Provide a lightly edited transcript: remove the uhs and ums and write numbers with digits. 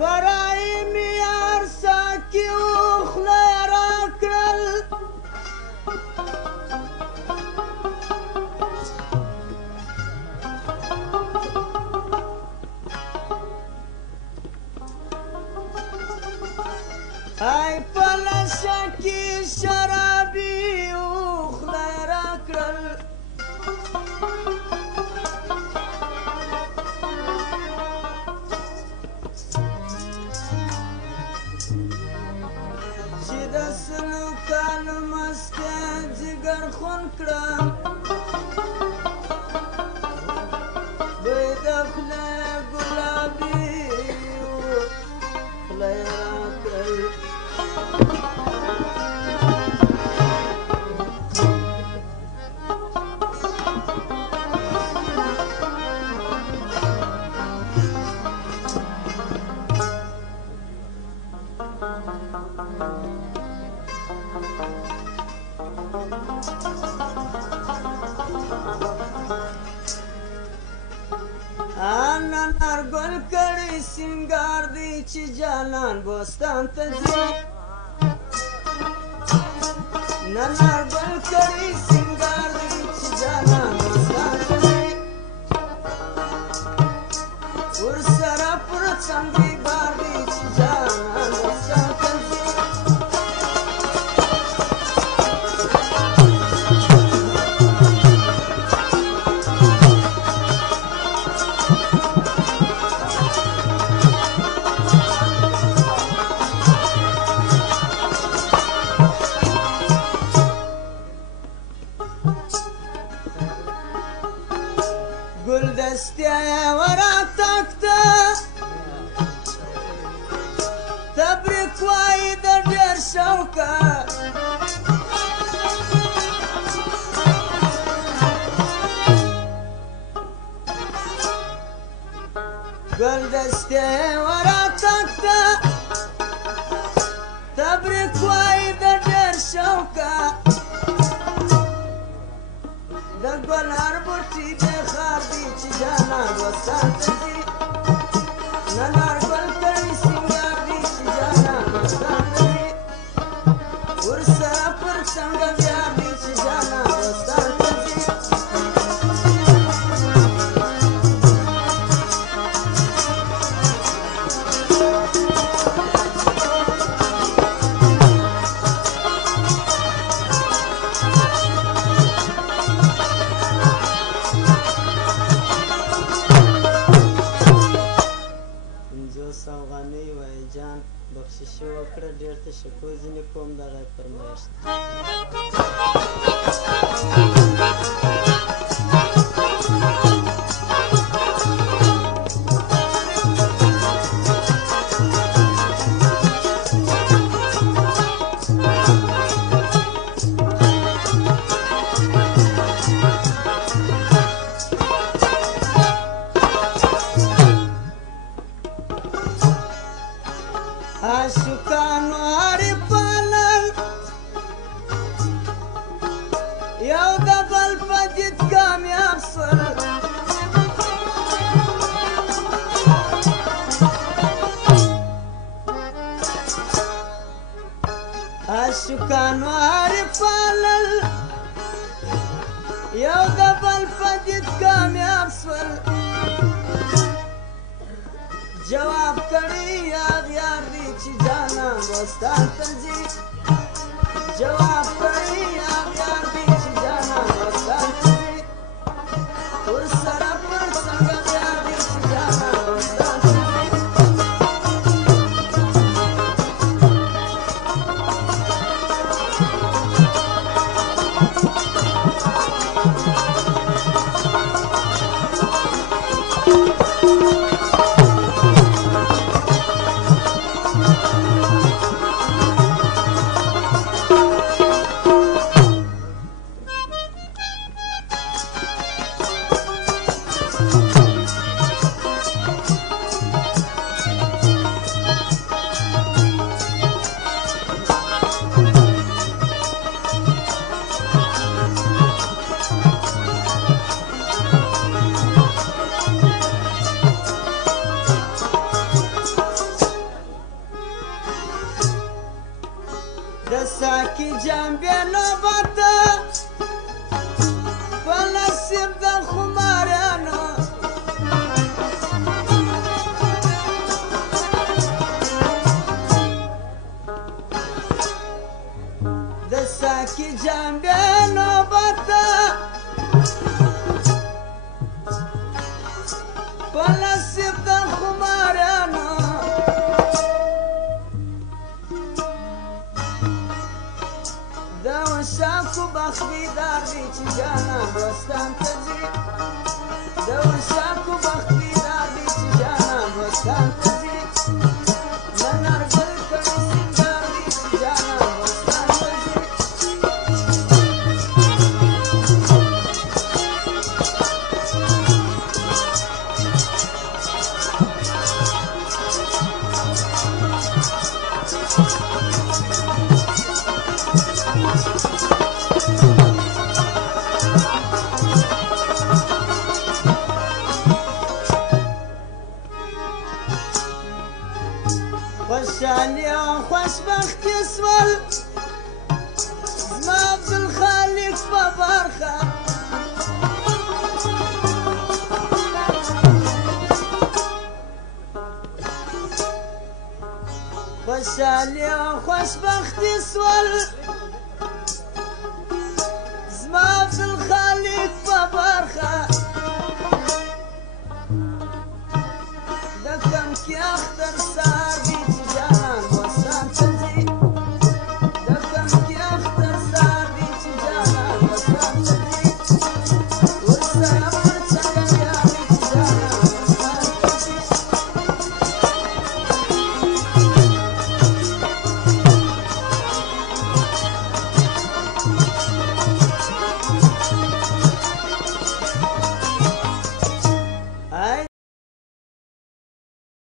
برای میار ساکی و خلی را کرل ای پلشکی شرابی و خلی را کرل چی د سلو کالو مستی جگر خون کړم دوی د خولې ګلابي و خولې راکړل ننار گل کړي سنگار دی چې جانان بوستان ته ځي ننار گل کړي سنگار دی چې جانان بوستان ته ځي ورسره پر څنګه بار دی چې جانان بوستان ته ځي گلدسته ورا تاکتا تبریک وای د ډیر شوکه گلدسته ورا تاکتا تبریک وای د ډیر شوکه د ګل هر بوټي د خار دی چې جانان بوستان ته ځي ننار ګل کړي سنگار دی چې جانان بوستان ته ځي ورسره پر څنګه بیا دی چې جانان بوستان ته ځي افغاني وای جان بخشش وکړه ډېر تشکر ځینې کوم دغه فرمایش عاشقانو عارفانان یو د بل په دید کامیاب سول عاشقانو عارفانان یو د بل په دید کامیاب سول جواب کړی یاد یار دی چې جانان بوستان ته ځي جواب کړی یاد یار دی چې جانان بوستان ته ځي ورسره پر څنګه بیا دی چې جانان بوستان ته ځي جنبی نوبته په نصیب د خمارانو د ساقي جنبی نوبته په نصیب د خمارانو د وشاکو بخیدار دی چې جانان وستان ته ځي د وشاکو بخیدار دی چې جانان وستان ته ځي نه نرګل کړي سینګار دی چې جانان وستان ته ځي خوشحالي او خوشبختي سول زما عبدالخالق په برخه خوشحالي او خوشبختي سول زما عبدالخالق په برخه د کم کې اختر سره